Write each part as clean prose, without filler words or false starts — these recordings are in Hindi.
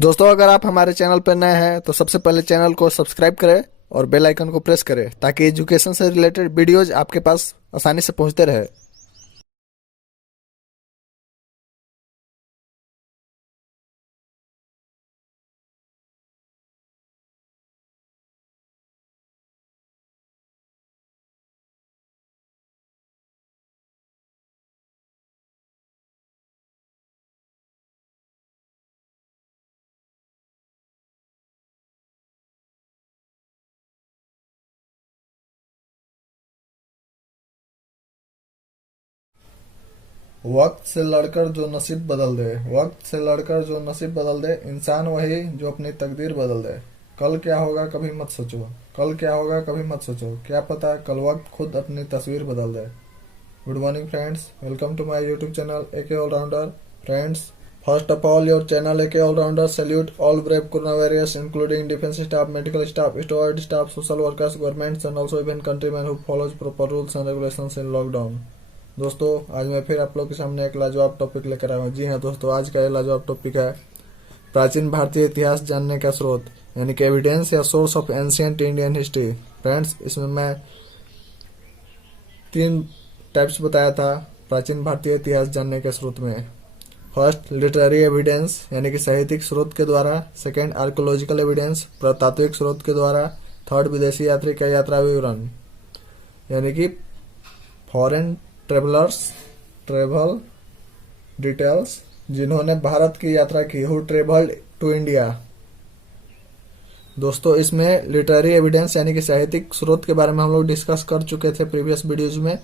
दोस्तों, अगर आप हमारे चैनल पर नए हैं तो सबसे पहले चैनल को सब्सक्राइब करें और बेल आइकन को प्रेस करें ताकि एजुकेशन से रिलेटेड वीडियोज आपके पास आसानी से पहुंचते रहे। वक्त से लड़कर जो नसीब बदल दे, वक्त से लड़कर जो नसीब बदल दे, इंसान वही जो अपनी तकदीर बदल दे। कल क्या होगा कभी मत सोचो, कल क्या होगा कभी मत सोचो, क्या पता कल वक्त खुद अपनी तस्वीर बदल दे। Good morning friends, welcome to my YouTube channel AK allrounder. Friends, first of all, your channel AK All-Rounder salute all brave Corona warriors including defense staff, medical staff, steward staff, social workers, governments and also even countrymen who follows proper rules and regulations in lockdown। दोस्तों, आज मैं फिर आप लोग के सामने एक लाजवाब टॉपिक लेकर आया हूँ। जी हाँ दोस्तों, आज का ये लाजवाब टॉपिक है प्राचीन भारतीय इतिहास जानने का स्रोत, यानी कि एविडेंस या source of ancient Indian history. Friends, इसमें मैं 3 टाइप्स बताया था प्राचीन भारतीय इतिहास जानने के स्रोत में। फर्स्ट, लिटरेरी एविडेंस यानी कि साहित्यिक स्रोत के द्वारा। सेकेंड, आर्कोलॉजिकल एविडेंस पुरातात्विक स्रोत के द्वारा। थर्ड, विदेशी यात्री का यात्रा विवरण यानी कि फॉरेन ट्रेवलर्स ट्रेवल डिटेल्स, जिन्होंने भारत की यात्रा की, हु ट्रेवल्ड टू इंडिया। दोस्तों, इसमें लिटरेरी एविडेंस यानी कि साहित्यिक स्रोत के बारे में हम लोग डिस्कस कर चुके थे प्रीवियस वीडियोज में।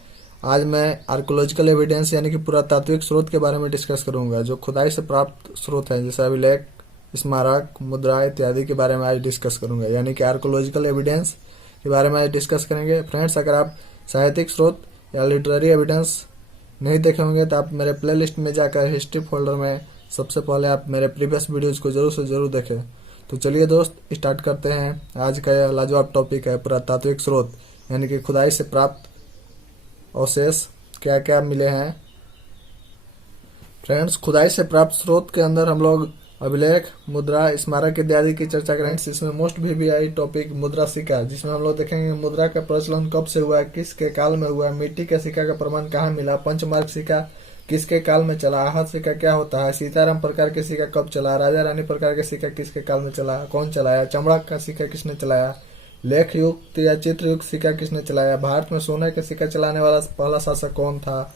आज मैं आर्कोलॉजिकल एविडेंस यानी कि पुरातात्विक स्रोत के बारे में डिस्कस करूंगा, जो खुदाई से प्राप्त स्रोत हैं, जैसे अभिलेख, स्मारक, मुद्रा इत्यादि के बारे में आज डिस्कस करूंगा, यानी कि आर्कोलॉजिकल एविडेंस के बारे में आज डिस्कस करेंगे। फ्रेंड्स, अगर आप साहित्यिक स्रोत या लिटरेरी एविडेंस नहीं देखे होंगे तो आप मेरे प्लेलिस्ट में जाकर हिस्ट्री फोल्डर में सबसे पहले आप मेरे प्रीवियस वीडियोज को जरूर से जरूर देखें। तो चलिए दोस्त, स्टार्ट करते हैं। आज का यह लाजवाब टॉपिक है पुरातात्विक स्रोत, यानी कि खुदाई से प्राप्त अवशेष क्या क्या मिले हैं। फ्रेंड्स, खुदाई से प्राप्त स्रोत के अंदर हम लोग अभिलेख, मुद्रा, स्मारक इत्यादि की चर्चा करेंगे। इसमें मोस्ट वीवीआई टॉपिक मुद्रा सिक्का, जिसमें हम लोग देखेंगे मुद्रा का प्रचलन कब से हुआ, किसके काल में हुआ, मिट्टी के सिक्का का प्रमाण कहाँ मिला, पंचमार्क सिक्का किसके काल में चला, आहत सिक्का क्या होता है, सीताराम प्रकार के सिक्का कब चला, राजा रानी प्रकार के सिक्का किसके काल में चला, कौन चलाया, चमड़ा का सिक्का किसने चलाया, लेख युक्त या चित्र युक्त सिक्का किसने चलाया, भारत में सोने का सिक्का चलाने वाला पहला शासक कौन था,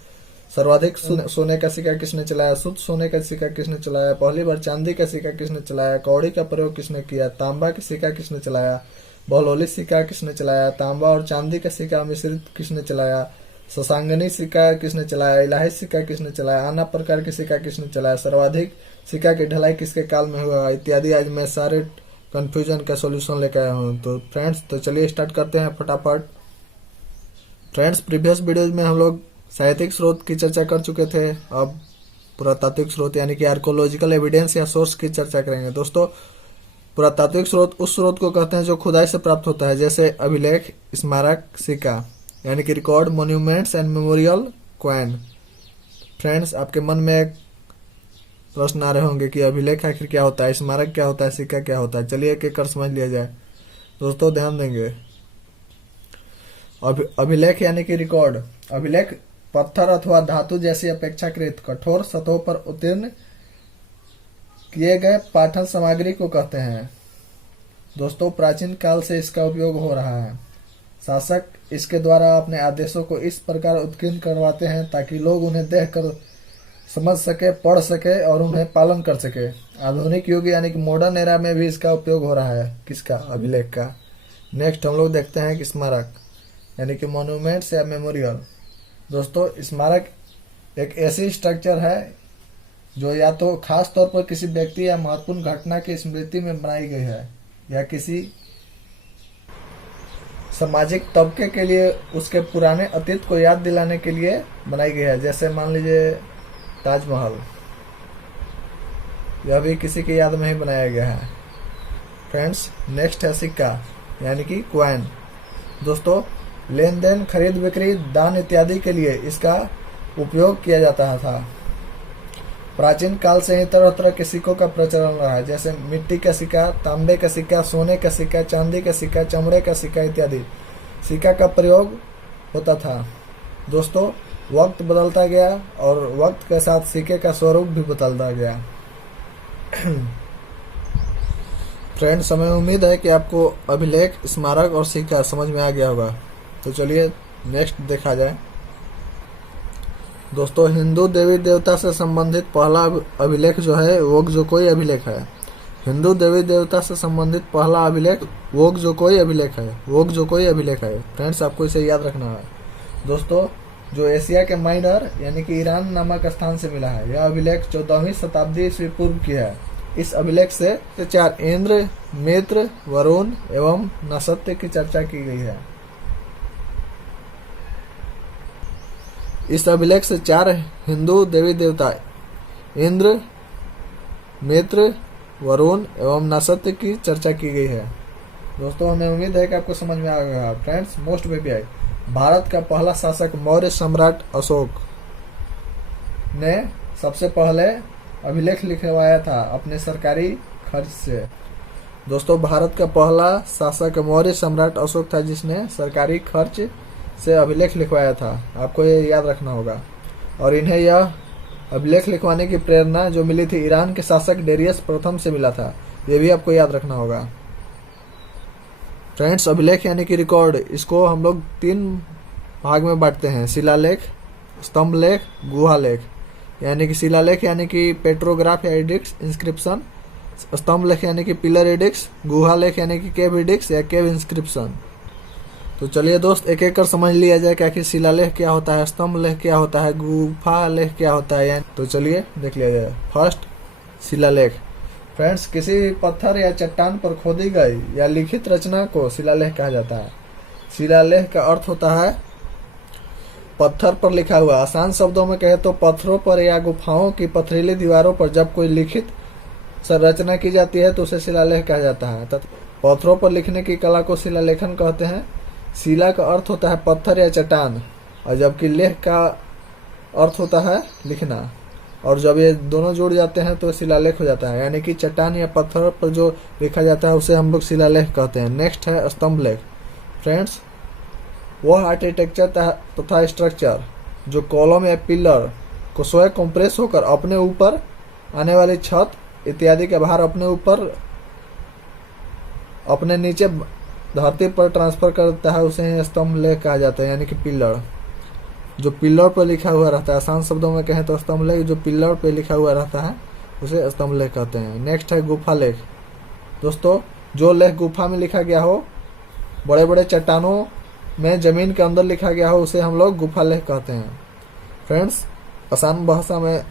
सर्वाधिक सोने का सिक्का किसने चलाया, शुद्ध सोने का सिक्का किसने चलाया, पहली बार चांदी का सिक्का किसने चलाया, कौड़ी का प्रयोग किसने किया, तांबा का सिक्का किसने चलाया, बहलौली सिक्का किसने चलाया, तांबा और चांदी का सिक्का मिश्रित किसने चलाया, शशांगनी सिक्का किसने चलाया, इलाही सिक्का किसने चलाया, आना प्रकार के सिक्का किसने चलाया, सर्वाधिक सिक्का की ढलाई किसके काल में हुआ, इत्यादि। आज मैं सारे कंफ्यूजन का सॉल्यूशन लेकर आया हूँ। तो फ्रेंड्स, तो चलिए स्टार्ट करते हैं फटाफट। फ्रेंड्स, प्रीवियस वीडियोज में हम लोग साहित्यिक स्रोत की चर्चा कर चुके थे, अब पुरातात्विक स्रोत यानी कि आर्कोलॉजिकल एविडेंस या सोर्स की चर्चा करेंगे। दोस्तों, पुरातात्विक स्रोत उस स्रोत को कहते हैं जो खुदाई से प्राप्त होता है, जैसे अभिलेख, स्मारक, सिक्का यानी कि record, monuments and memorial, coin. Friends, आपके मन में एक प्रश्न आ रहे होंगे कि अभिलेख आखिर क्या होता है, स्मारक क्या होता है, सिक्का क्या होता है। चलिए एक एक कर समझ लिया जाए। दोस्तों, ध्यान देंगे। अभिलेख यानी कि रिकॉर्ड। अभिलेख पत्थर अथवा धातु जैसी अपेक्षाकृत कठोर सतहों पर उत्तीर्ण किए गए पाठन सामग्री को कहते हैं। दोस्तों, प्राचीन काल से इसका उपयोग हो रहा है। शासक इसके द्वारा अपने आदेशों को इस प्रकार उत्कीर्ण करवाते हैं ताकि लोग उन्हें देखकर समझ सके, पढ़ सके और उन्हें पालन कर सके। आधुनिक युग यानी कि मॉडर्न एरा में भी इसका उपयोग हो रहा है। किसका? अभिलेख का। नेक्स्ट हम लोग देखते हैं कि स्मारक यानी कि मॉन्यूमेंट्स या मेमोरियल। दोस्तों, स्मारक एक ऐसी स्ट्रक्चर है जो या तो खास तौर पर किसी व्यक्ति या महत्वपूर्ण घटना की स्मृति में बनाई गई है, या किसी सामाजिक तबके के लिए उसके पुराने अतीत को याद दिलाने के लिए बनाई गई है। जैसे मान लीजिए ताजमहल, यह भी किसी की याद में ही बनाया गया है। फ्रेंड्स, नेक्स्ट है सिक्का यानी कि क्वाइन। दोस्तों, लेन देन, खरीद बिक्री, दान इत्यादि के लिए इसका उपयोग किया जाता था। प्राचीन काल से ही तरह तरह के सिक्कों का प्रचलन रहा है, जैसे मिट्टी का सिक्का, तांबे का सिक्का, सोने का सिक्का, चांदी का सिक्का, चमड़े का सिक्का इत्यादि सिक्का का प्रयोग होता था। दोस्तों, वक्त बदलता गया और वक्त के साथ सिक्के का स्वरूप भी बदलता गया। फ्रेंड्स, हमें उम्मीद है कि आपको अभिलेख, स्मारक और सिक्का समझ में आ गया होगा। तो चलिए नेक्स्ट देखा जाए। दोस्तों, हिंदू देवी देवता से संबंधित पहला अभिलेख जो है वोगजोकोई अभिलेख है। हिंदू देवी देवता से संबंधित पहला अभिलेख वोगजोकोई अभिलेख है। वोगजोकोई अभिलेख है फ्रेंड्स, आपको इसे याद रखना है। दोस्तों, जो एशिया के माइनर यानी कि ईरान नामक स्थान से मिला है, यह अभिलेख 14वीं शताब्दी ईस्वी पूर्व की है। इस अभिलेख से 4 इंद्र, मित्र, वरुण एवं नसत्य की चर्चा की गई है। इस अभिलेख से 4 हिंदू देवी देवता इंद्र, मित्र, वरुण एवं नसत्य की चर्चा की गई है। दोस्तों, हमें उम्मीद है कि आपको समझ में आ गया। फ्रेंड्स, मोस्ट वीवीआई भारत का पहला शासक मौर्य सम्राट अशोक ने सबसे पहले अभिलेख लिखवाया था अपने सरकारी खर्च से। दोस्तों, भारत का पहला शासक मौर्य सम्राट अशोक था, जिसने सरकारी खर्च से अभिलेख लिखवाया था। आपको ये याद रखना होगा। और इन्हें यह अभिलेख लिखवाने की प्रेरणा जो मिली थी ईरान के शासक डेरियस प्रथम से मिला था। ये भी आपको याद रखना होगा। फ्रेंड्स, अभिलेख यानी कि रिकॉर्ड, इसको हम लोग 3 भाग में बांटते हैं: शिलालेख, स्तंभ लेख, गुहा लेख। यानी कि शिलालेख यानी कि पेट्रोग्राफ या एडिक्स, इंस्क्रिप्शन। स्तंभ लेख यानी कि पिलर एडिक्स। गुहा लेख यानी कि केव एडिक्स या केव इंस्क्रिप्शन। तो चलिए दोस्त, एक एक कर समझ लिया जाए कि आखिर शिलालेख क्या होता है, स्तंभ लेख क्या होता है, गुफा लेख क्या होता है। तो चलिए देख लिया जाए। फर्स्ट, शिलालेख। फ्रेंड्स, किसी पत्थर या चट्टान पर खोदी गई या लिखित रचना को शिलालेख कहा जाता है। शिलालेख का अर्थ होता है पत्थर पर लिखा हुआ। आसान शब्दों में कहे तो पत्थरों पर या गुफाओं की पथरीली दीवारों पर जब कोई लिखित संरचना की जाती है तो उसे शिलालेख कहा जाता है। पत्थरों पर लिखने की कला को शिलालेखन कहते हैं। शिला का अर्थ होता है पत्थर या चट्टान, और जबकि लेख का अर्थ होता है लिखना। और जब ये दोनों जुड़ जाते हैं तो शिलालेख हो जाता है। यानी कि चट्टान या पत्थर पर जो लिखा जाता है उसे हम लोग शिलालेख कहते हैं। नेक्स्ट है स्तंभ लेख। फ्रेंड्स, वह आर्किटेक्चर तथा स्ट्रक्चर जो कॉलम या पिलर को स्वयं कंप्रेस होकर अपने ऊपर आने वाली छत इत्यादि के भार अपने ऊपर अपने नीचे धरती पर ट्रांसफर करता है, उसे स्तंभ लेख कहा जाता है। यानी कि पिलर, जो पिलर पर लिखा हुआ रहता है। आसान शब्दों में कहें तो स्तंभ लेख जो पिलर पर लिखा हुआ रहता है उसे स्तंभ लेख कहते हैं। नेक्स्ट है गुफा लेख। दोस्तों, जो लेख गुफा में लिखा गया हो, बड़े बड़े चट्टानों में जमीन के अंदर लिखा गया हो, उसे हम लोग गुफा लेख कहते हैं। फ्रेंड्स, आसान भाषा में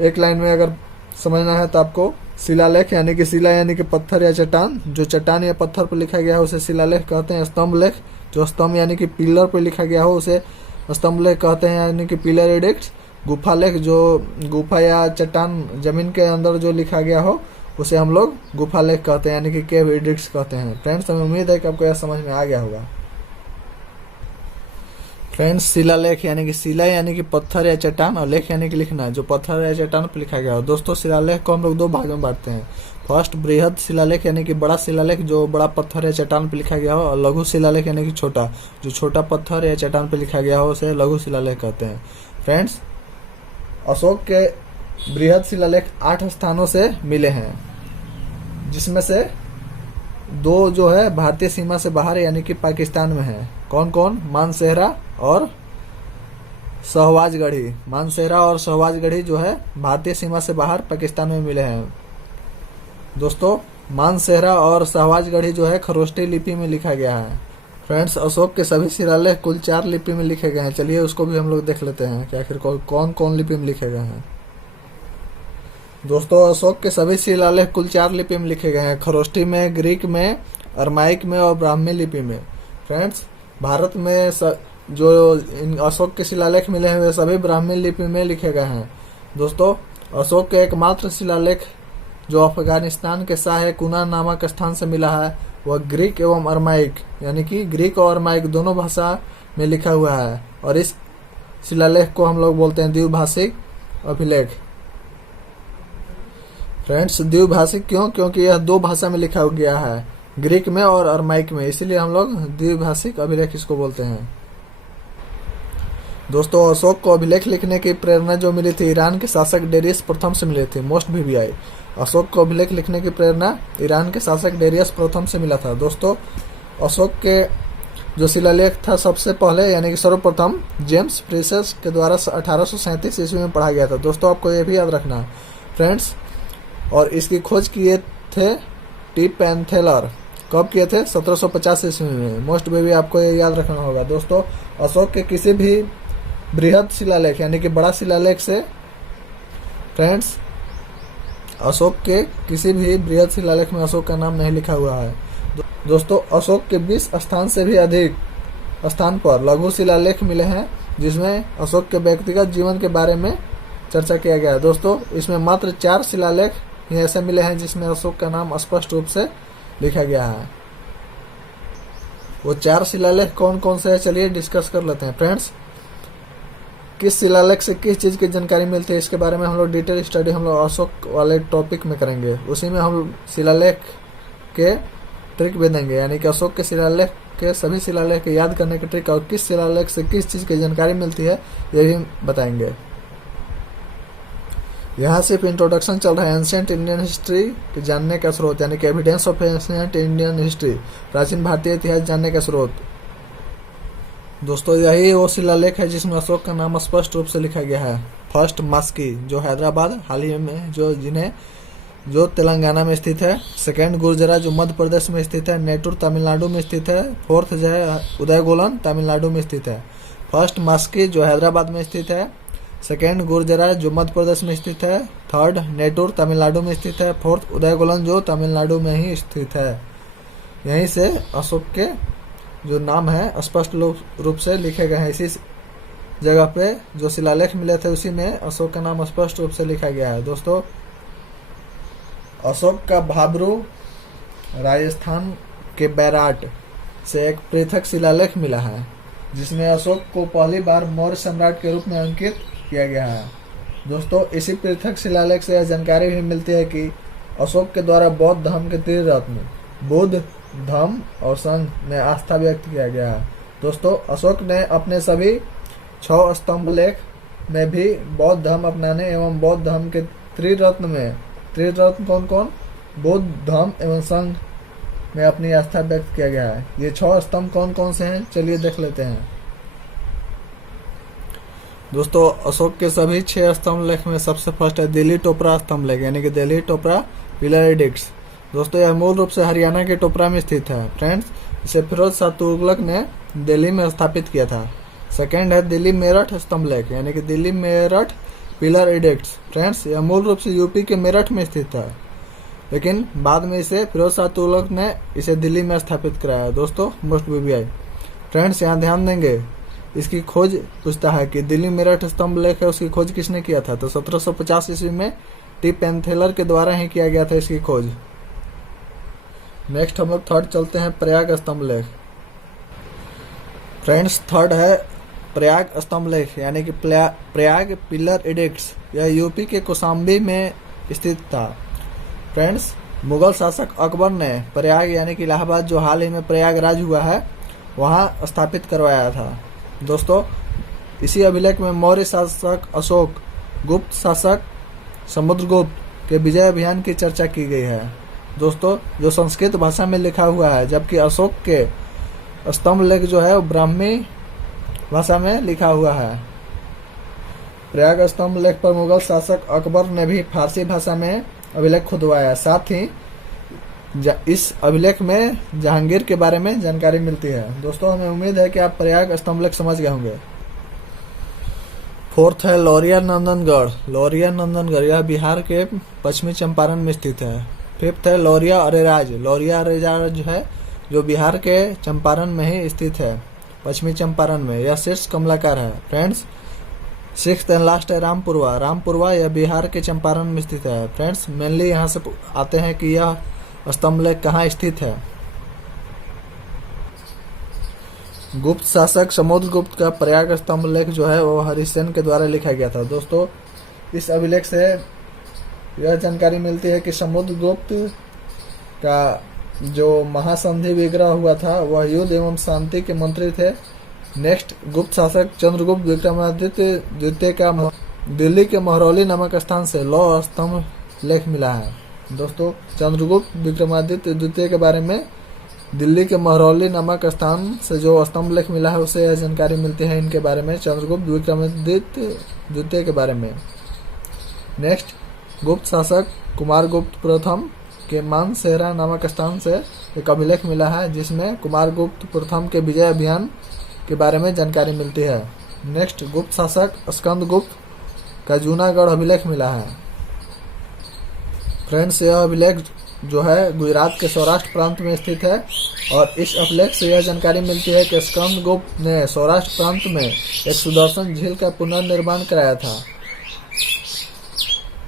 एक लाइन में अगर समझना है तो आपको शिलालेख यानी कि शिला यानी कि पत्थर या चट्टान, जो चट्टान या पत्थर पर लिखा गया हो उसे शिलालेख कहते हैं। स्तंभ लेख, जो स्तंभ यानी कि पिलर पर लिखा गया हो उसे स्तंभ लेख कहते हैं, यानी कि पिलर एडिक्ट। गुफा लेख, जो गुफा या चट्टान जमीन के अंदर जो लिखा गया हो उसे हम लोग गुफा लेख कहते हैं, यानी कि केव एडिक्ट्स कहते हैं। फ्रेंड्स, हमें उम्मीद है कि आपको यह समझ में आ गया होगा। फ्रेंड्स, शिलालेख यानी कि शिला यानी कि पत्थर या चट्टान, और लेख यानी कि लिखना, जो पत्थर या चट्टान पर लिखा गया हो। दोस्तों, शिलालेख को हम लोग 2 भागों में बांटते हैं। फर्स्ट, बृहद शिलालेख यानी कि बड़ा शिलालेख जो बड़ा पत्थर या चट्टान पर लिखा गया हो, और लघु शिलालेख यानी कि छोटा, जो छोटा पत्थर या चट्टान पर लिखा गया हो उसे लघु शिलालेख कहते हैं। फ्रेंड्स, अशोक के बृहद शिलालेख 8 स्थानों से मिले हैं, जिसमें से 2 जो है भारतीय सीमा से बाहर यानी कि पाकिस्तान में है। कौन कौन? मानसेहरा और सहवाजगढ़ी। मानसेहरा और सहवाजगढ़ी जो है भारतीय सीमा से बाहर पाकिस्तान में मिले हैं। दोस्तों, मानसेहरा और सहवाजगढ़ी जो है खरोष्टी लिपि में लिखा गया है। फ्रेंड्स, अशोक के सभी शिलालेख कुल 4 लिपि में लिखे गए हैं। चलिए उसको भी हम लोग देख लेते हैं कि आखिर कौन कौन लिपि में लिखे गए हैं। दोस्तों, अशोक के सभी शिलालेख कुल 4 लिपि में लिखे गए हैं: खरोष्टी में, ग्रीक में, अरमाइक में और ब्राह्मी लिपि में। फ्रेंड्स, भारत में जो अशोक के शिलालेख मिले हैं वे सभी ब्राह्मी लिपि में लिखे गए हैं। दोस्तों, अशोक के एकमात्र शिलालेख जो अफगानिस्तान के शाह कुना नामक स्थान से मिला है वह ग्रीक एवं अरमाइक यानी कि ग्रीक और अरमाइक दोनों भाषा में लिखा हुआ है, और इस शिलालेख को हम लोग बोलते हैं द्विभाषिक अभिलेख। फ्रेंड्स द्विभाषिक क्यों? क्योंकि यह दो भाषा में लिखा गया है, ग्रीक में और अरमाइक में, इसीलिए हम लोग द्विभाषिक अभिलेख इसको बोलते हैं। दोस्तों अशोक को अभिलेख लिखने की प्रेरणा जो मिली थी ईरान के शासक डेरियस प्रथम से मिली थी। मोस्ट VVI, अशोक को अभिलेख लिखने की प्रेरणा ईरान के शासक डेरियस प्रथम से मिला था। दोस्तों अशोक के जो शिलालेख था सबसे पहले यानी कि सर्वप्रथम जेम्स प्रीसेस के द्वारा 1837 ईस्वी में पढ़ा गया था। दोस्तों आपको ये भी याद रखना फ्रेंड्स। और इसकी खोज किए थे टी पैंथेलर। कब किए थे? 1750 ईस्वी में। मोस्ट बेबी आपको ये याद रखना होगा। दोस्तों अशोक के किसी भी बृहद शिलालेख यानी कि बड़ा शिलालेख से फ्रेंड्स अशोक के किसी भी बृहद शिलालेख में अशोक का नाम नहीं लिखा हुआ है। दोस्तों अशोक के 20 स्थान से भी अधिक स्थान पर लघु शिलालेख मिले हैं जिसमें अशोक के व्यक्तिगत जीवन के बारे में चर्चा किया गया है। दोस्तों इसमें मात्र 4 शिलालेख ही ऐसे मिले हैं जिसमें अशोक का नाम स्पष्ट रूप से लिखा गया है। वो 4 शिलालेख कौन कौन से है चलिए डिस्कस कर लेते हैं फ्रेंड्स। किस शिलालेख से किस चीज़ की जानकारी मिलती है इसके बारे में हम लोग डिटेल स्टडी हम लोग अशोक वाले टॉपिक में करेंगे। उसी में हम शिलालेख के ट्रिक भी देंगे यानी कि अशोक के शिलालेख के सभी शिलालेख के याद करने की ट्रिक और किस शिलालेख से किस चीज़ की जानकारी मिलती है ये भी बताएंगे। यहाँ सिर्फ इंट्रोडक्शन चल रहा है एंशिएंट इंडियन हिस्ट्री जानने का स्रोत यानी कि evidence of ancient Indian history, प्राचीन भारतीय इतिहास जानने का स्रोत। दोस्तों यही वो शिलालेख है जिसमें अशोक का नाम स्पष्ट रूप से लिखा गया है। फर्स्ट मास्की जो हैदराबाद हाल ही में जो तेलंगाना में स्थित है। सेकेंड गुर्जरा जो मध्य प्रदेश में स्थित है। नेटूर तमिलनाडु में स्थित है। फोर्थ जो है उदयगोलन तमिलनाडु में स्थित है। फर्स्ट मास्की जो हैदराबाद में स्थित है। सेकेंड गुर्जरा जो मध्य प्रदेश में स्थित है। थर्ड नेटूर तमिलनाडु में स्थित है। फोर्थ उदयगोलन जो तमिलनाडु में ही स्थित है। यहीं से अशोक के जो नाम है स्पष्ट रूप से लिखे गए हैं। इसी जगह पे जो शिलालेख मिले थे उसी में अशोक का नाम स्पष्ट रूप से लिखा गया है। दोस्तों अशोक का भाबरू राजस्थान के बैराट से एक पृथक शिलालेख मिला है जिसमें अशोक को पहली बार मौर्य सम्राट के रूप में अंकित किया गया है। दोस्तों इसी पृथक शिलालेख से यह जानकारी भी मिलती है कि अशोक के द्वारा बौद्ध धर्म के त्रिरत्न बुद्ध, धम्म और संघ में आस्था व्यक्त किया गया है। दोस्तों अशोक ने अपने सभी 6 स्तंभ लेख में भी बौद्ध धर्म अपनाने एवं बौद्ध धर्म के त्रिरत्न कौन कौन? बुद्ध, धम्म एवं संघ में अपनी आस्था व्यक्त किया गया है। ये 6 स्तंभ कौन कौन से हैं चलिए देख लेते हैं। दोस्तों अशोक के सभी 6 स्तंभ लेख में सबसे फर्स्ट है दिल्ली टोपरा स्तंभ लेख यानी कि दिल्ली टोपरा पिलर एडिक्ट्स। दोस्तों यह मूल रूप से हरियाणा के टोपरा में स्थित है फ्रेंड्स। इसे फिरोज शाह तुगलक ने दिल्ली में स्थापित किया था। सेकेंड है दिल्ली मेरठ स्तंभ लेख यानी कि Delhi Meerut pillar addicts. Friends यह मूल रूप से यूपी के मेरठ में स्थित है लेकिन बाद में इसे फिरोज शाह तुगलक ने इसे दिल्ली में स्थापित कराया। दोस्तों मोस्ट VVI फ्रेंड्स यहाँ ध्यान देंगे इसकी खोज पूछता है कि दिल्ली मेरठ स्तंभ लेख है उसकी खोज किसने किया था? तो 1750 ईस्वी में टी पैंथेलर के द्वारा ही किया गया था इसकी खोज। नेक्स्ट हम लोग थर्ड चलते हैं प्रयाग स्तंभ लेख। फ्रेंड्स थर्ड है प्रयाग स्तंभ लेख यानी कि प्रयाग पिलर एडिक्ट्स। यह यूपी के कौशाम्बी में स्थित था। फ्रेंड्स मुगल शासक अकबर ने प्रयाग यानी कि इलाहाबाद जो हाल ही में प्रयागराज हुआ है वहां स्थापित करवाया था। दोस्तों इसी अभिलेख में मौर्य शासक अशोक, गुप्त शासक समुद्रगुप्त के विजय अभियान की चर्चा की गई है। दोस्तों जो संस्कृत भाषा में लिखा हुआ है जबकि अशोक के स्तंभ लेख जो है वो ब्राह्मी भाषा में लिखा हुआ है। प्रयाग स्तंभ लेख पर मुगल शासक अकबर ने भी फारसी भाषा में अभिलेख खुदवाया। साथ ही इस अभिलेख में जहांगीर के बारे में जानकारी मिलती है। दोस्तों हमें उम्मीद है कि आप प्रयाग स्तंभ लेख समझ गए होंगे। फोर्थ है लौरिया नंदनगढ़। लौरिया नंदनगढ़ यह बिहार के पश्चिमी चंपारण में स्थित है। फिफ्थ है लौरिया अरेराज। लौरिया अरेराज है जो बिहार के चंपारण में ही स्थित है, पश्चिमी चंपारण में। यह शीर्ष कमलाकार है। फ्रेंड्स सिक्स्थ एंड लास्ट है रामपुरवा। रामपुरवा यह बिहार के चंपारण में स्थित है। फ्रेंड्स मेनली यहाँ से आते हैं कि यह स्तंभ लेख कहाँ स्थित है। गुप्त शासक समुद्रगुप्त का प्रयाग स्तंभ लेख जो है वो हरिसेन के द्वारा लिखा गया था। दोस्तों इस अभिलेख से यह जानकारी मिलती है कि समुद्रगुप्त का जो महासंधि विग्रह हुआ था वह युद्ध एवं शांति के मंत्री थे। नेक्स्ट, गुप्त शासक चंद्रगुप्त विक्रमादित्य द्वितीय का दिल्ली के महरौली नामक स्थान से लौह स्तंभ लेख मिला है। दोस्तों, चंद्रगुप्त विक्रमादित्य द्वितीय के बारे में दिल्ली के महरौली नामक स्थान से जो स्तंभ लेख मिला है उससे यह जानकारी मिलती है इनके बारे में, चंद्रगुप्त विक्रमादित्य द्वितीय के बारे में। नेक्स्ट, गुप्त शासक कुमारगुप्त प्रथम के मानसेहरा नामक स्थान से एक अभिलेख मिला है जिसमें कुमारगुप्त प्रथम के विजय अभियान के बारे में जानकारी मिलती है। नेक्स्ट, गुप्त शासक स्कंदगुप्त का जूनागढ़ अभिलेख मिला है। फ्रेंड्स, यह अभिलेख जो है गुजरात के सौराष्ट्र प्रांत में स्थित है और इस अभिलेख से यह जानकारी मिलती है कि स्कंदगुप्त ने सौराष्ट्र प्रांत में एक सुदर्शन झील का पुनर्निर्माण कराया था।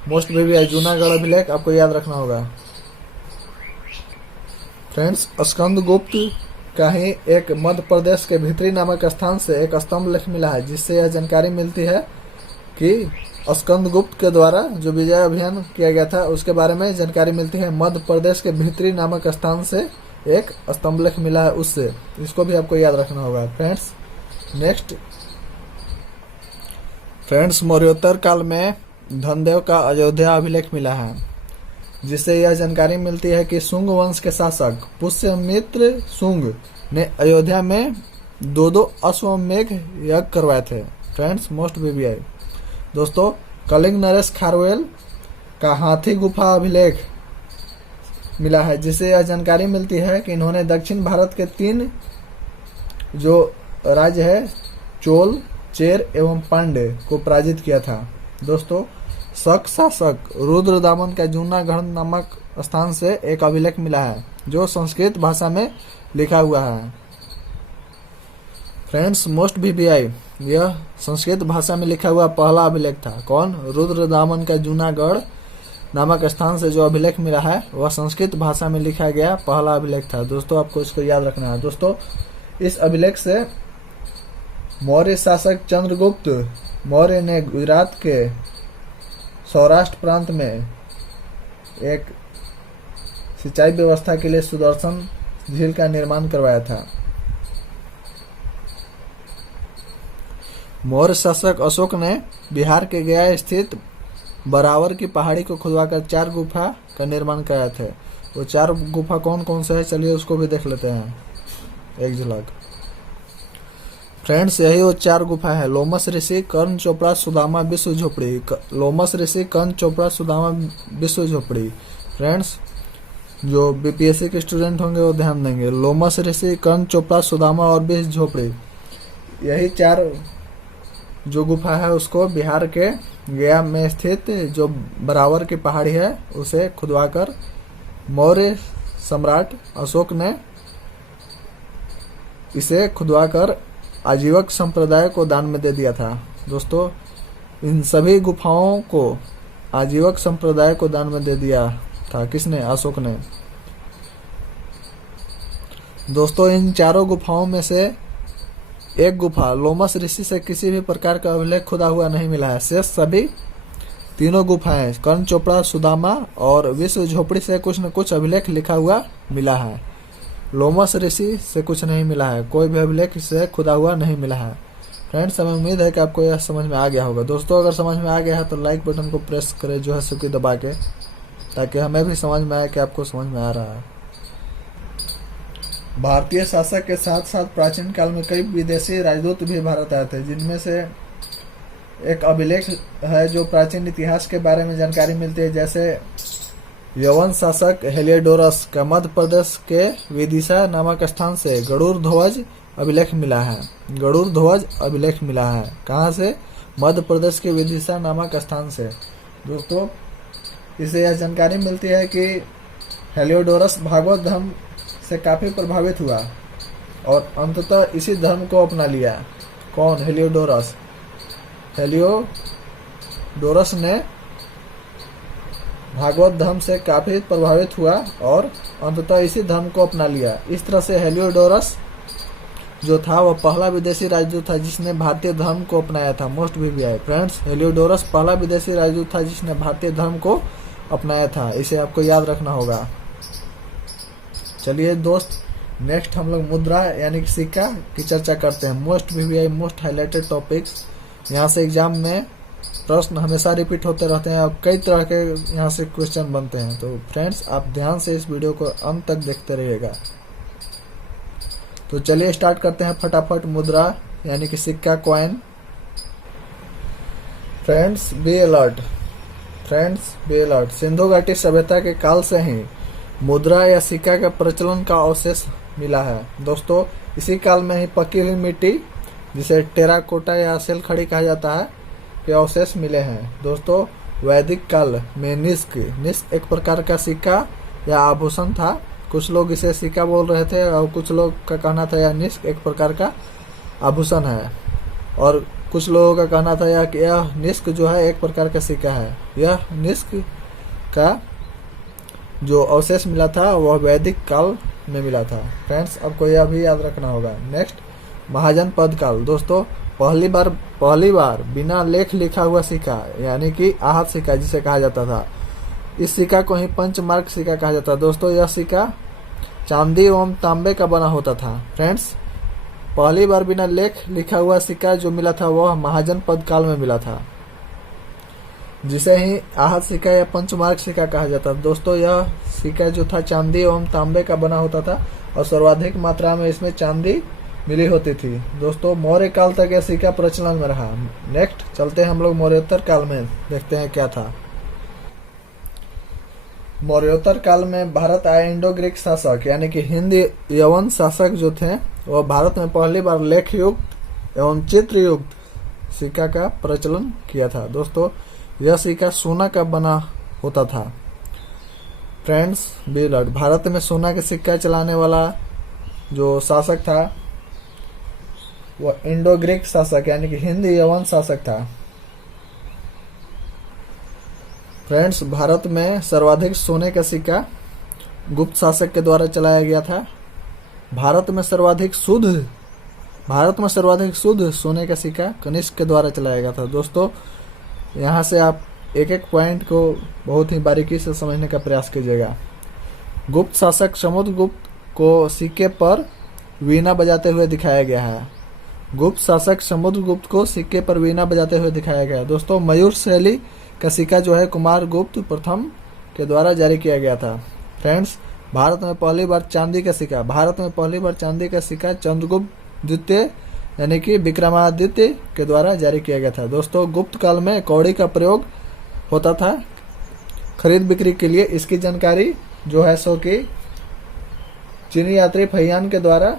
मोस्ट बेबी जूनागढ़ अभिलेख आपको याद रखना होगा। फ्रेंड्स, स्कंदगुप्त का ही एक मध्य प्रदेश के भित्री नामक स्थान से एक स्तंभ लेख मिला है जिससे यह जानकारी मिलती है कि स्कंदगुप्त के द्वारा जो विजय अभियान किया गया था उसके बारे में जानकारी मिलती है। मध्य प्रदेश के भित्री नामक स्थान से एक स्तंभ लेख मिला है उससे, इसको भी आपको याद रखना होगा। फ्रेंड्स, नेक्स्ट, फ्रेंड्स मौर्योत्तर काल में धनदेव का अयोध्या अभिलेख मिला है जिससे यह जानकारी मिलती है कि शुंग वंश के शासक पुष्यमित्र शुंग ने अयोध्या में दो अश्वमेघ यज्ञ करवाए थे। Friends, most BBI. दोस्तों, कलिंग नरेश खारवेल का हाथी गुफा अभिलेख मिला है जिससे यह जानकारी मिलती है कि इन्होंने दक्षिण भारत के 3 जो राज्य है चोल, चेर एवं पांडे को पराजित किया था। दोस्तों, शक शासक रुद्रदामन का जूनागढ़ नामक स्थान से एक अभिलेख मिला है जो संस्कृत भाषा में लिखा हुआ है। फ्रेंड्स, मोस्ट बीबीआई, यह संस्कृत भाषा में लिखा हुआ पहला अभिलेख था। कौन? रुद्रदामन का जूनागढ़ नामक स्थान से जो अभिलेख मिला है वह संस्कृत भाषा में लिखा गया पहला अभिलेख था। दोस्तों, आपको इसको याद रखना है। दोस्तों, इस अभिलेख से मौर्य शासक चंद्रगुप्त मौर्य ने गुजरात के सौराष्ट्र प्रांत में एक सिंचाई व्यवस्था के लिए सुदर्शन झील का निर्माण करवाया था। मौर्य शासक अशोक ने बिहार के गया स्थित बरावर की पहाड़ी को खुदवाकर 4 गुफा का निर्माण कराया थे। वो 4 गुफा कौन कौन से है, चलिए उसको भी देख लेते हैं एक झलक। फ्रेंड्स, यही वो 4 गुफा है। लोमस ऋषि, कर्ण चोपड़ा, सुदामा, विश्व झोपड़ी। लोमस ऋषि, कर्ण चोपड़ा, सुदामा, विश्व झोपड़ी। फ्रेंड्स, जो बीपीएससी के स्टूडेंट होंगे वो ध्यान देंगे। लोमस ऋषि, कर्ण चोपड़ा, सुदामा और विश्व झोपड़ी, यही 4 जो गुफा है उसको बिहार के गया में स्थित जो बरावर की पहाड़ी है उसे खुदवाकर मौर्य सम्राट अशोक ने इसे खुदवाकर आजीवक संप्रदाय को दान में दे दिया था। दोस्तों, इन सभी गुफाओं को आजीवक संप्रदाय को दान में दे दिया था। किसने? अशोक ने। दोस्तों, इन 4 गुफाओं में से एक गुफा लोमस ऋषि से किसी भी प्रकार का अभिलेख खुदा हुआ नहीं मिला है। शेष सभी तीनों गुफाएं कर्ण चोपड़ा, सुदामा और विश्व झोपड़ी से कुछ न कुछ अभिलेख लिखा हुआ मिला है। लोमस ऋषि से कुछ नहीं मिला है, कोई भी अभिलेख से खुदा हुआ नहीं मिला है। फ्रेंड्स, हमें उम्मीद है कि आपको यह समझ में आ गया होगा। दोस्तों, अगर समझ में आ गया है तो लाइक बटन को प्रेस करें जो है सुकी दबा के, ताकि हमें भी समझ में आए कि आपको समझ में आ रहा है। भारतीय शासक के साथ साथ प्राचीन काल में कई विदेशी राजदूत भी भारत आए थे, जिनमें से एक अभिलेख है जो प्राचीन इतिहास के बारे में जानकारी मिलती है। जैसे यवन शासक हेलियोडोरस का मध्य प्रदेश के विदिशा नामक स्थान से गरुड़ ध्वज अभिलेख मिला है। गरुड़ ध्वज अभिलेख मिला है कहाँ से? मध्य प्रदेश के विदिशा नामक स्थान से। दोस्तों, इससे यह जानकारी मिलती है कि हेलियोडोरस भागवत धर्म से काफी प्रभावित हुआ और अंततः इसी धर्म को अपना लिया। कौन? हेलियोडोरस। हेलियोडोरस ने भागवत धर्म से काफी प्रभावित हुआ और अंततः इसी धर्म को अपना लिया। इस तरह से हेलियोडोरस जो था वह पहला विदेशी राजदूत था जिसने भारतीय धर्म को अपनाया था। Most VVI. फ्रेंड्स, हेलियोडोरस पहला विदेशी राजदूत था जिसने भारतीय धर्म को अपनाया था, इसे आपको याद रखना होगा। चलिए दोस्त, नेक्स्ट हम लोग मुद्रा यानी कि सिक्का की चर्चा करते हैं। Most VVI most highlighted topics. यहाँ से एग्जाम में प्रश्न हमेशा रिपीट होते रहते हैं और कई तरह के यहाँ से क्वेश्चन बनते हैं। तो फ्रेंड्स, आप ध्यान से इस वीडियो को अंत तक देखते रहिएगा। तो चलिए स्टार्ट करते हैं फटाफट। मुद्रा यानी कि सिक्का, coin. Friends be alert, friends be alert. Sindhu घाटी सभ्यता के काल से ही मुद्रा या सिक्का के प्रचलन का अवशेष मिला है। दोस्तों, इसी काल में ही पकी हुई मिट्टी, जिसे टेराकोटा या सेल खड़ी कहा जाता है, के अवशेष मिले हैं। दोस्तों, वैदिक काल में निस्क एक प्रकार का सिक्का या आभूषण था। कुछ लोग इसे सिक्का बोल रहे थे और कुछ लोग का कहना था यह निस्क एक प्रकार का आभूषण है, और कुछ लोगों का कहना था यह निस्क जो है एक प्रकार का सिक्का है। यह निस्क का जो अवशेष मिला था वह वैदिक काल में मिला था। फ्रेंड्स, आपको यह भी याद रखना होगा। नेक्स्ट, महाजनपद काल। दोस्तों, पहली बार बिना लेख लिखा हुआ सिक्का यानी कि आहत सिक्का जिसे कहा जाता था, इस सिक्का को ही पंचमार्क सिक्का कहा जाता है। दोस्तों, यह सिक्का चांदी एवं तांबे का बना होता था। फ्रेंड्स, पहली बार बिना लेख लिखा हुआ सिक्का जो मिला था वह महाजनपद काल में मिला था, जिसे ही आहत सिक्का या पंचमार्क सिक्का कहा जाता है। दोस्तों, यह सिक्का जो था चांदी एवं तांबे का बना होता था और सर्वाधिक मात्रा में इसमें चांदी मिली होती थी। दोस्तों, मौर्य काल तक यह सिक्का प्रचलन में रहा। नेक्स्ट चलते हैं हम लोग मौर्योत्तर काल में, देखते हैं क्या था। मौर्योत्तर काल में भारत आए इंडो ग्रीक शासक यानी कि हिंद यवन शासक जो थे, वह भारत में पहली बार लेख युक्त एवं चित्र युक्त सिक्का का प्रचलन किया था। दोस्तों, यह सिक्का सोना का बना होता था। फ्रेंड्स बी अलर्ट, भारत में सोना के सिक्का चलाने वाला जो शासक था वह इंडो ग्रीक शासक यानी कि हिंद यवन शासक था। फ्रेंड्स, भारत में सर्वाधिक सोने का सिक्का गुप्त शासक के द्वारा चलाया गया था। भारत में सर्वाधिक शुद्ध सोने का सिक्का कनिष्क के द्वारा चलाया गया था। दोस्तों, यहाँ से आप एक एक पॉइंट को बहुत ही बारीकी से समझने का प्रयास कीजिएगा। गुप्त शासक समुद्रगुप्त को सिक्के पर वीणा बजाते हुए दिखाया गया है। गुप्त शासक समुद्रगुप्त को सिक्के पर वीणा बजाते हुए दिखाया गया है। दोस्तों, मयूर शैली का सिक्का जो है कुमार गुप्त प्रथम के द्वारा जारी किया गया था। फ्रेंड्स, भारत में पहली बार चांदी का सिक्का चंद्रगुप्त द्वितीय यानी कि विक्रमादित्य के द्वारा जारी किया गया था। दोस्तों, गुप्त काल में कौड़ी का प्रयोग होता था खरीद बिक्री के लिए। इसकी जानकारी जो है सो कि चीनी यात्री फैयान के द्वारा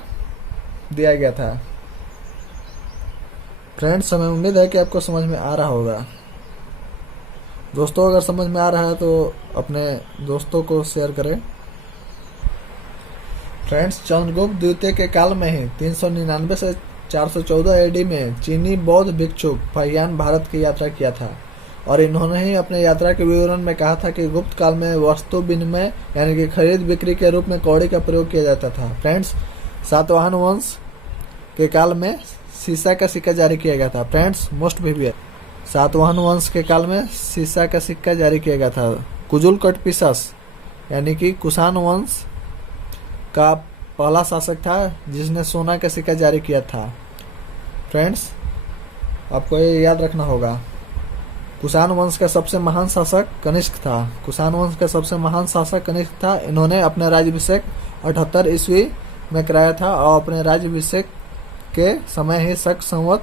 दिया गया था। फ्रेंड्स, हमें उम्मीद है कि आपको समझ में आ रहा होगा। दोस्तों, अगर समझ में आ रहा है तो अपने दोस्तों को शेयर करें। फ्रेंड्स, चंद्रगुप्त द्वितीय के काल में ही 399 से 414 एडी में चीनी बौद्ध भिक्षुक फैयान भारत की यात्रा किया था, और इन्होंने ही अपने यात्रा के विवरण में कहा था कि गुप्त काल में वस्तु विनिमय यानी कि खरीद बिक्री के रूप में कौड़ी का प्रयोग किया जाता था। फ्रेंड्स, सातवाहन वंश के काल में सीसा का सिक्का जारी किया गया था। फ्रेंड्स, मोस्ट वीवीआई, सातवाहन वंश के काल में सीसा का सिक्का जारी किया गया था। कुजुल कटपिशास यानी कि कुषाण वंश का पहला शासक था जिसने सोना का सिक्का जारी किया था। फ्रेंड्स, आपको ये याद रखना होगा। कुषाण वंश का सबसे महान शासक कनिष्क था। इन्होंने अपना राज्याभिषेक 78 ईस्वी में कराया था और अपने राज्याभिषेक के समय ही शक संवत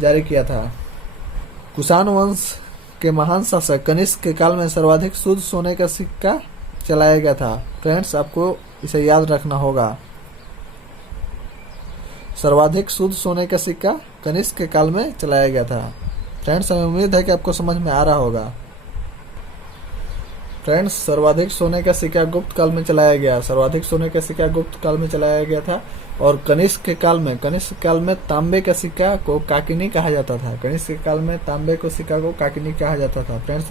जारी किया था। कुषाण वंश के महान शासक कनिष्क के काल में सर्वाधिक शुद्ध सोने का सिक्का चलाया गया था। फ्रेंड्स, आपको इसे याद रखना होगा। सर्वाधिक शुद्ध सोने का सिक्का कनिष्क के काल में चलाया गया था। फ्रेंड्स, हमें उम्मीद है कि आपको समझ में आ रहा होगा। फ्रेंड्स, सर्वाधिक सोने का सिक्का गुप्त काल में चलाया गया था और कनिष्क के काल में तांबे का सिक्का को काकिनी कहा जाता था। फ्रेंड्स,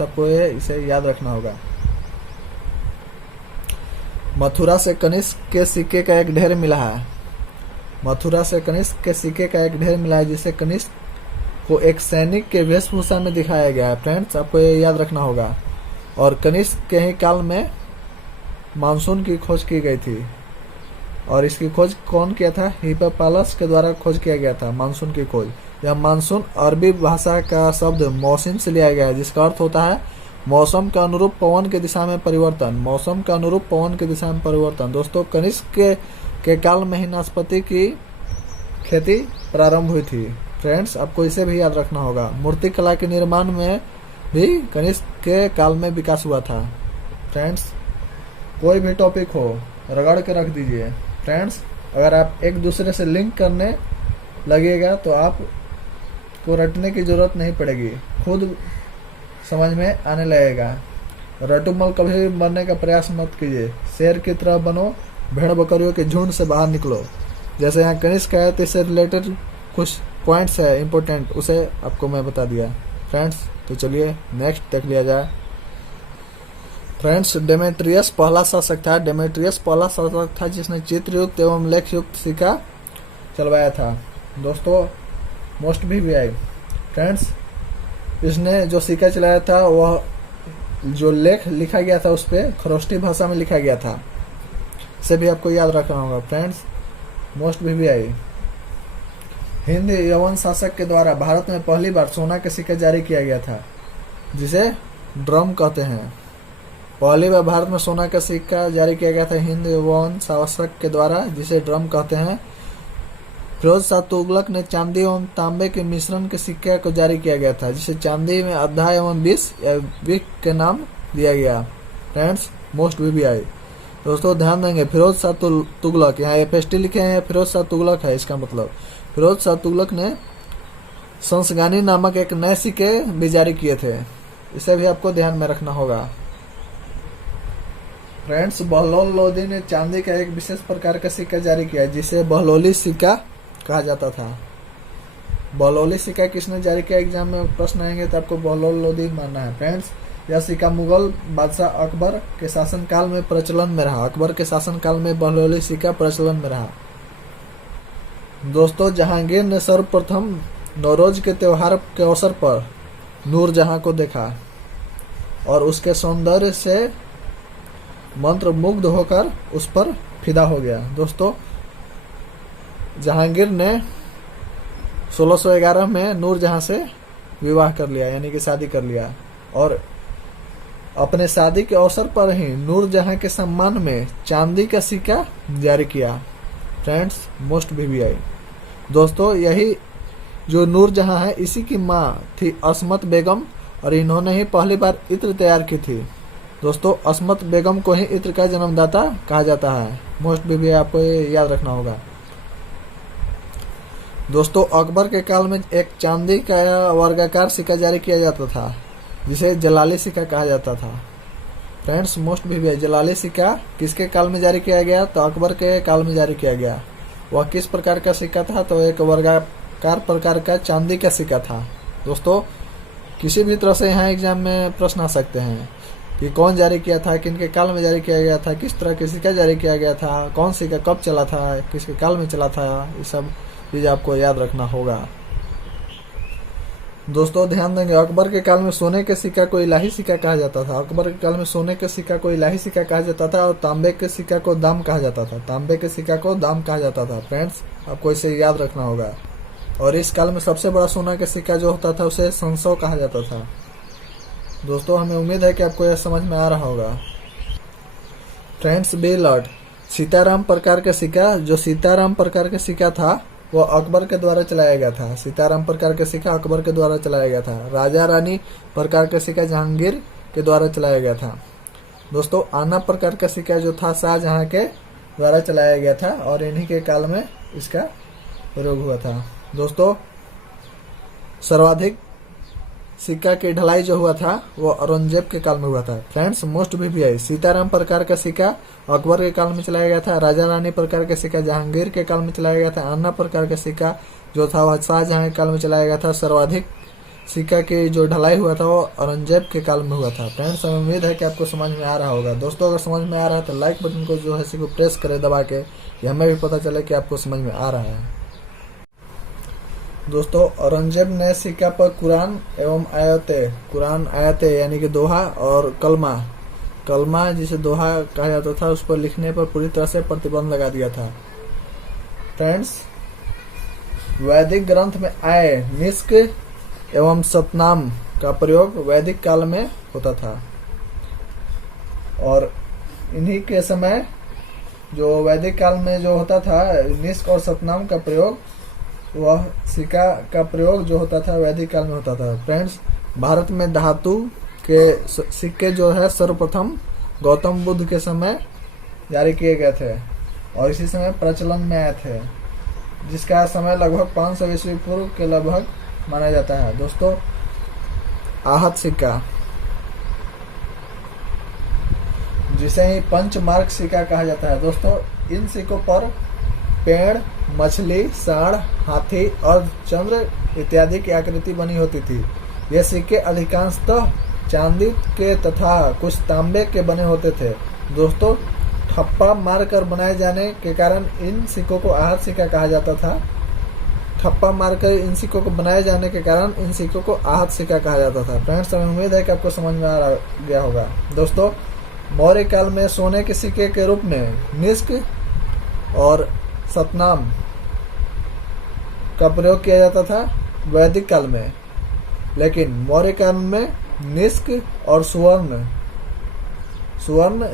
आपको इसे याद रखना होगा। मथुरा से कनिष्क के सिक्के का एक ढेर मिला है, जिसे कनिष्क को एक सैनिक के वेशभूषा में दिखाया गया है। फ्रेंड्स, आपको ये याद रखना होगा। और कनिष्क के ही काल में मानसून की खोज की गई थी। और इसकी खोज कौन किया था? हिप्पालास के द्वारा खोज किया गया था मानसून की खोज। यह मानसून अरबी भाषा का शब्द मौसम से लिया गया है, जिसका अर्थ होता है मौसम के अनुरूप पवन की दिशा में परिवर्तन। मौसम के अनुरूप पवन की दिशा में परिवर्तन। दोस्तों, कनिष्क के काल में ही नाशपाती की खेती प्रारंभ हुई थी। फ्रेंड्स, आपको इसे भी याद रखना होगा। मूर्ति कला के निर्माण में भी कनिष्क के काल में विकास हुआ था। फ्रेंड्स, कोई भी टॉपिक हो रगड़ के रख दीजिए। फ्रेंड्स, अगर आप एक दूसरे से लिंक करने लगेगा तो आप को रटने की जरूरत नहीं पड़ेगी, खुद समझ में आने लगेगा। रटुमल कभी भी मरने का प्रयास मत कीजिए। शेर की तरह बनो, भेड़ बकरियों के झुंड से बाहर निकलो। जैसे यहाँ कनिष्क है तो इससे रिलेटेड कुछ पॉइंट्स है इंपॉर्टेंट, उसे आपको मैं बता दिया। फ्रेंड्स, तो चलिए नेक्स्ट देख लिया जाए। फ्रेंड्स, डेमेट्रियस पहला शासक था। डेमेट्रियस पहला शासक था जिसने चित्रयुक्त एवं लेखयुक्त सिक्का चलवाया था। दोस्तों, मोस्ट भी आई। फ्रेंड्स, इसने जो सिक्का चलाया था वह जो लेख लिखा गया था उस पर खरोष्टी भाषा में लिखा गया था। इसे भी आपको याद रखना होगा। फ्रेंड्स, मोस्ट भी आई। हिंद यवन शासक के द्वारा भारत में पहली बार सोना के सिक्का जारी किया गया था, जिसे ड्रम कहते हैं। पहली बार भारत में सोना का सिक्का जारी किया गया था हिंद यवन शासक के द्वारा, जिसे ड्रम कहते हैं। फिरोज शाह तुगलक ने चांदी एवं तांबे के मिश्रण के सिक्के को जारी किया गया था, जिसे चांदी में अद्धा एवं 20 या विक के नाम दिया गया। फ्रेंड्स, मोस्ट भी आई। दोस्तों, ध्यान देंगे, फिरोज शाह तुगलक, यहाँ FST लिखे हैं, फिरोज शाह तुगलक है इसका मतलब। फिरोज शाह तुगलक ने संसगानी नामक एक नए सिक्के भी जारी किए थे। इसे भी आपको ध्यान में रखना होगा। फ्रेंड्स, बहलोल लोदी ने चांदी का एक विशेष प्रकार का सिक्का जारी किया, जिसे बहलोली सिक्का कहा जाता था। बहलोली सिक्का किसने जारी किया? एग्जाम में प्रश्न आएंगे तो आपको बहलोल लोदी मानना है। फ्रेंड्स, यह सिक्का मुगल बादशाह अकबर के शासन काल में प्रचलन में रहा। अकबर के शासन काल में बहलोली सिक्का प्रचलन में रहा। दोस्तों, जहांगीर ने सर्वप्रथम नौरोज के त्योहार के अवसर पर नूरजहां को देखा और उसके सौंदर्य से मंत्र मुग्ध होकर उस पर फिदा हो गया। दोस्तों, जहांगीर ने 1611 में नूरजहां से विवाह कर लिया, यानी कि शादी कर लिया, और अपने शादी के अवसर पर ही नूरजहां के सम्मान में चांदी का सिक्का जारी किया। फ्रेंड्स, मोस्ट भी आई। दोस्तों, यही जो नूरजहां है इसी की माँ थी अस्मत बेगम, और इन्होंने ही पहली बार इत्र तैयार की थी। दोस्तों, अस्मत बेगम को ही इत्र का जन्मदाता कहा जाता है। मोस्ट भी आपको ये याद रखना होगा। दोस्तों, अकबर के काल में एक चांदी का वर्गाकार सिक्का जारी किया जाता था, जिसे जलाली सिक्का कहा जाता था। फ्रेंड्स, मोस्ट भी है। जलाली सिक्का किसके काल में जारी किया गया? तो अकबर के काल में जारी किया गया। वह किस प्रकार का सिक्का था? तो एक वर्गाकार प्रकार का चांदी का सिक्का था। दोस्तों, किसी भी तरह से यहाँ एग्जाम में प्रश्न आ सकते हैं कि कौन जारी किया था, किनके काल में जारी किया गया था, किस तरह का सिक्का जारी किया गया था, कौन सिक्का कब चला था, किसके काल में चला था, ये सब चीज आपको याद रखना होगा। दोस्तों, ध्यान देंगे, अकबर के काल में सोने के सिक्का को इलाही सिक्का कहा जाता था। अकबर के काल में सोने के सिक्का को इलाही सिक्का कहा जाता था और तांबे के सिक्का को दाम कहा जाता था। तांबे के सिक्का को दाम कहा जाता था। फ्रेंड्स, आपको इसे याद रखना होगा। और इस काल में सबसे बड़ा सोना का सिक्का जो होता था उसे संसव कहा जाता था। दोस्तों, हमें उम्मीद है कि आपको यह समझ में आ रहा होगा। फ्रेंड्स, बेलट सीताराम प्रकार का सिक्का, जो सीताराम प्रकार का सिक्का था वो अकबर के द्वारा चलाया गया था। सीताराम प्रकार का सिक्का अकबर के द्वारा चलाया गया था। राजा रानी प्रकार का सिक्का जहांगीर के द्वारा चलाया गया था। दोस्तों, आना प्रकार का सिक्का जो था शाहजहां के द्वारा चलाया गया था और इन्हीं के काल में इसका प्रयोग हुआ था। दोस्तों, सर्वाधिक सिक्का की ढलाई जो हुआ था वो औरंगजेब के काल में हुआ था। फ्रेंड्स, मोस्ट भी आई। सीताराम प्रकार का सिक्का अकबर के काल में चलाया गया था। राजा रानी प्रकार का सिक्का जहांगीर के काल में चलाया गया था। अन्ना प्रकार का सिक्का जो था वह शाहजहां के काल में चलाया गया था। सर्वाधिक सिक्का की जो ढलाई हुआ था वो औरंगजेब के काल में हुआ था। फ्रेंड्स, हमें उम्मीद है कि आपको समझ में आ रहा होगा। दोस्तों, अगर समझ में आ रहा है तो लाइक बटन को जो है इसी को प्रेस करें दबा के, हमें भी पता चले कि आपको समझ में आ रहा है। दोस्तों औरंगजेब ने सिक्का पर कुरान आयतें यानी कि दोहा और कलमा जिसे दोहा कहा जाता था उस पर लिखने पर पूरी तरह से प्रतिबंध लगा दिया था। फ्रेंड्स, वैदिक ग्रंथ में आय, निष्क एवं सतनाम का प्रयोग वैदिक काल में होता था और इन्हीं के समय जो वैदिक काल में जो होता था निष्क और सतनाम का प्रयोग, वह सिक्का का प्रयोग जो होता था वैदिक काल में होता था। फ्रेंड्स, भारत में धातु के सिक्के जो है सर्वप्रथम गौतम बुद्ध के समय जारी किए गए थे और इसी समय प्रचलन में आए थे, जिसका समय लगभग 500 ईस्वी पूर्व के लगभग माना जाता है। दोस्तों, आहत सिक्का जिसे ही पंचमार्क सिक्का कहा जाता है। दोस्तों, इन सिक्कों पर पेड़, मछली, सांड, हाथी और चंद्र इत्यादि की आकृति बनी होती थी। ये सिक्के अधिकांशतः चांदी के तथा कुछ तांबे के बने होते थे। दोस्तों, ठप्पा मारकर बनाए जाने के कारण इन सिक्कों को आहत सिक्का कहा जाता था। ठप्पा मारकर इन सिक्कों को बनाए जाने के कारण इन सिक्कों को आहत सिक्का कहा जाता था। फ्रेंड्स, हमें उम्मीद है कि आपको समझ में आ गया होगा। दोस्तों, मौर्य काल में सोने के सिक्के के रूप में निष्क और सतनाम का प्रयोग किया जाता था वैदिक काल में, लेकिन मौर्य काल में निष्क और सुवर्ण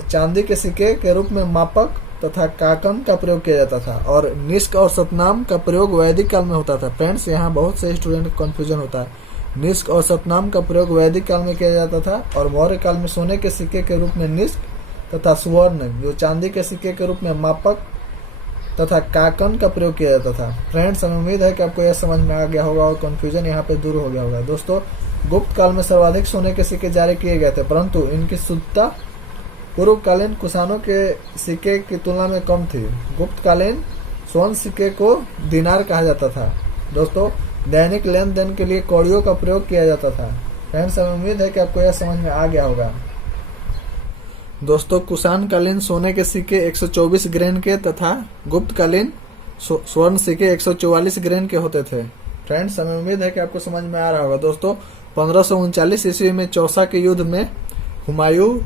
चांदी के सिक्के के रूप में मापक तथा काकन का प्रयोग किया जाता था और निष्क और सतनाम का प्रयोग वैदिक काल में होता था। फ्रेंड्स, यहाँ बहुत से स्टूडेंट को कंफ्यूजन होता है। निष्क और सतनाम का प्रयोग वैदिक काल में किया जाता था और मौर्य काल में सोने के सिक्के के रूप में निष्क तथा सुवर्ण जो चांदी के सिक्के के रूप में मापक तथा काकन का प्रयोग किया जाता था। फ्रेंड्स, हमें उम्मीद है कि आपको यह समझ में आ गया होगा और कंफ्यूजन यहाँ पे दूर हो गया होगा। दोस्तों, गुप्त काल में सर्वाधिक सोने के सिक्के जारी किए गए थे, परंतु इनकी शुद्धता पूर्वकालीन कुषाणों के सिक्के की तुलना में कम थी। गुप्तकालीन स्वर्ण सिक्के को दिनार कहा जाता था। दोस्तों, दैनिक लेन देन के लिए कौड़ियों का प्रयोग किया जाता था। फ्रेंड्स, हमें उम्मीद है कि आपको यह समझ में आ गया होगा। दोस्तों, कुषाणकालीन सोने के सिक्के 124 ग्रेन के तथा गुप्तकालीन स्वर्ण सिक्के 144 ग्रेन के होते थे। फ्रेंड्स, हमें उम्मीद है कि आपको समझ में आ रहा होगा। दोस्तों, 1539 ईस्वी में चौसा के युद्ध में हुमायूं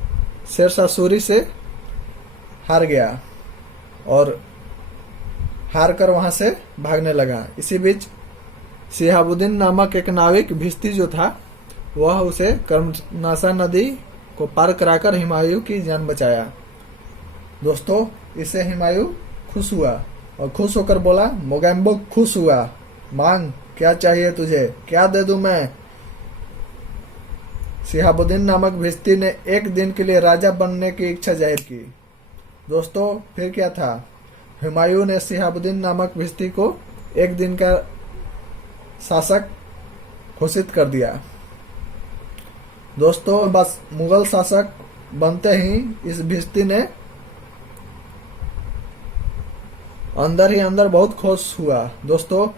शेरशाह सूरी से हार गया और हार कर वहां से भागने लगा। इसी बीच शिहाबुद्दीन नामक एक नाविक भिश्ती जो था वह उसे कर्मनाशा नदी को पार कराकर हुमायूं की जान बचाया। दोस्तों, इससे हुमायूं खुश हुआ और खुश होकर बोला, मोगेम्बो खुश हुआ, मांग क्या चाहिए तुझे, क्या दे दूं मैं। शिहाबुद्दीन नामक भिश्ती ने एक दिन के लिए राजा बनने की इच्छा जाहिर की। दोस्तों, फिर क्या था, हुमायूं ने शिहाबुद्दीन नामक भिश्ती को एक दिन का शासक घोषित कर दिया। दोस्तों, बस मुगल शासक बनते ही इस भिश्ती ने अंदर ही अंदर बहुत खुश हुआ। दोस्तों,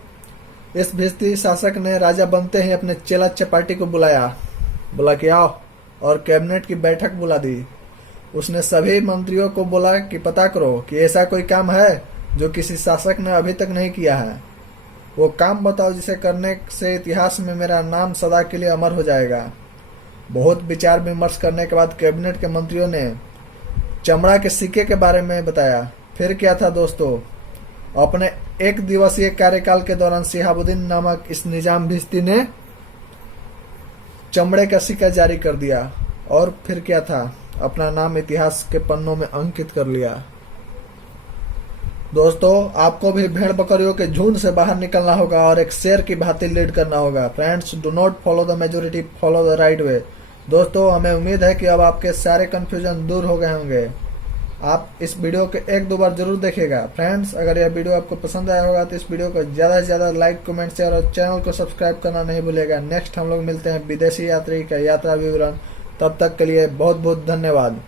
इस भिश्ती शासक ने राजा बनते ही अपने चेला चपाटी को बोला कि आओ, और कैबिनेट की बैठक बुला दी। उसने सभी मंत्रियों को बोला कि पता करो कि ऐसा कोई काम है जो किसी शासक ने अभी तक नहीं किया है। वो काम बताओ जिसे करने से इतिहास में मेरा नाम सदा के लिए अमर हो जाएगा। बहुत विचार विमर्श करने के बाद कैबिनेट के मंत्रियों ने चमड़ा के सिक्के के बारे में बताया। फिर क्या था दोस्तों, अपने एक दिवसीय कार्यकाल के दौरान शिहाबुद्दीन नामक इस निजाम भिश्ती ने चमड़े का सिक्का जारी कर दिया और फिर क्या था, अपना नाम इतिहास के पन्नों में अंकित कर लिया। दोस्तों, आपको भी भेड़ बकरियों के झुंड से बाहर निकलना होगा और एक शेर की भांति लीड करना होगा। Friends, do not follow the majority, follow the right way. दोस्तों, हमें उम्मीद है कि अब आपके सारे कंफ्यूजन दूर हो गए होंगे। आप इस वीडियो को एक दो बार जरूर देखिएगा। फ्रेंड्स, अगर यह वीडियो आपको पसंद आया होगा तो इस वीडियो को ज्यादा से ज्यादा लाइक, कमेंट, शेयर और चैनल को सब्सक्राइब करना नहीं भूलिएगा। नेक्स्ट हम लोग मिलते हैं विदेशी यात्री का यात्रा विवरण। तब तक के लिए बहुत बहुत धन्यवाद।